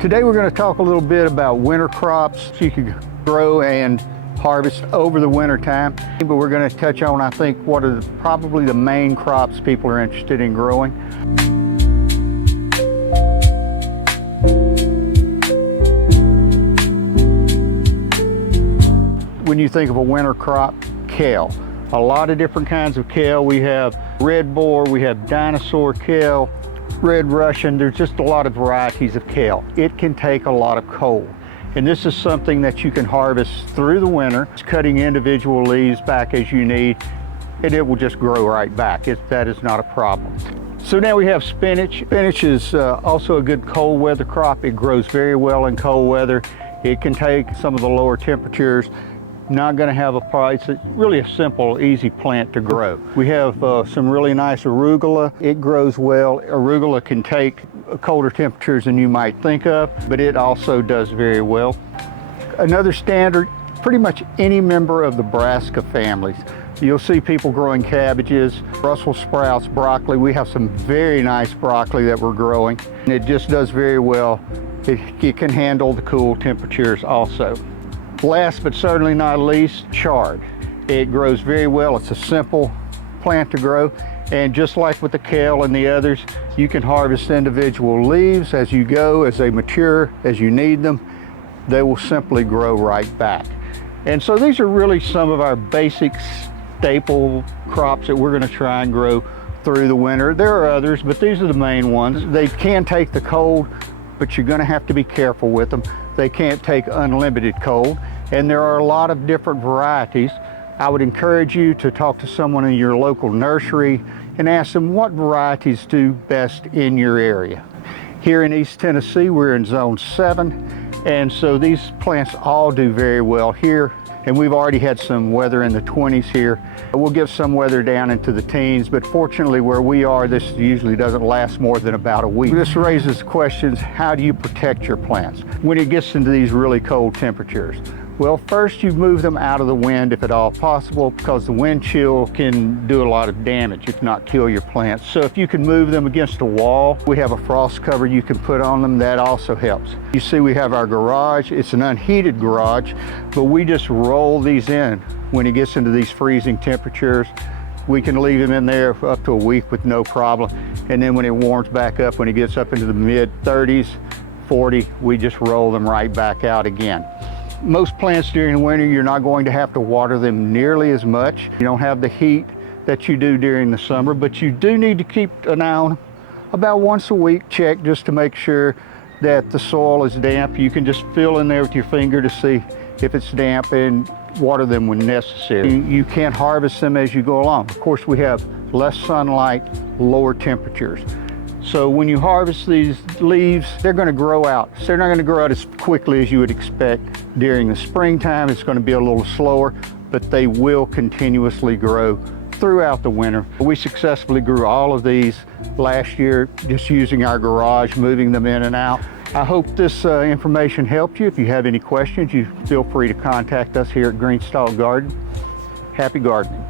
Today we're going to talk a little bit about winter crops you can grow and harvest over the winter time. But we're going to touch on, I think, what are probably the main crops people are interested in growing. When you think of a winter crop, kale. A lot of different kinds of kale. We have red boar, we have dinosaur kale, red Russian. There's just a lot of varieties of kale. It can take a lot of cold. And this is something that you can harvest through the winter. It's cutting individual leaves back as you need, and it will just grow right back. That is not a problem. So now we have spinach. Spinach is also a good cold weather crop. It grows very well in cold weather. It can take some of the lower temperatures. Not going to have a price. It's really a simple, easy plant to grow. We have some really nice arugula. It grows well. Arugula can take colder temperatures than you might think of, but it also does very well. Another standard, pretty much any member of the brassica families. You'll see people growing cabbages, Brussels sprouts, broccoli. We have some very nice broccoli that we're growing, and it just does very well. It can handle the cool temperatures also. Last but certainly not least, chard. It grows very well. It's a simple plant to grow, and just like with the kale and the others, you can harvest individual leaves as you go, as they mature, as you need them. They will simply grow right back. And so these are really some of our basic staple crops that we're going to try and grow through the winter. There are others, but these are the main ones. They can take the cold, but you're going to have to be careful with them. They can't take unlimited cold, and there are a lot of different varieties. I would encourage you to talk to someone in your local nursery and ask them what varieties do best in your area. Here in East Tennessee, we're in Zone 7, and so these plants all do very well here. And we've already had some weather in the 20s here. We'll get some weather down into the teens, but fortunately where we are, this usually doesn't last more than about a week. This raises questions, how do you protect your plants when it gets into these really cold temperatures? Well, first you move them out of the wind if at all possible, because the wind chill can do a lot of damage, if not kill your plants. So if you can move them against a wall, we have a frost cover you can put on them, that also helps. You see we have our garage. It's an unheated garage, but we just roll these in when it gets into these freezing temperatures. We can leave them in there up to a week with no problem. And then when it warms back up, when it gets up into the mid 30s, 40, we just roll them right back out again. Most plants during the winter, you're not going to have to water them nearly as much. You don't have the heat that you do during the summer, but you do need to keep an eye on them. About once a week, check just to make sure that the soil is damp. You can just feel in there with your finger to see if it's damp and water them when necessary. You can't harvest them as you go along. Of course, we have less sunlight, lower temperatures. So when you harvest these leaves, they're going to grow out. So they're not going to grow out as quickly as you would expect. During the springtime, it's going to be a little slower, but they will continuously grow throughout the winter. We successfully grew all of these last year just using our garage, moving them in and out. I hope this information helped you. If you have any questions, you feel free to contact us here at Greenstall Garden. Happy gardening.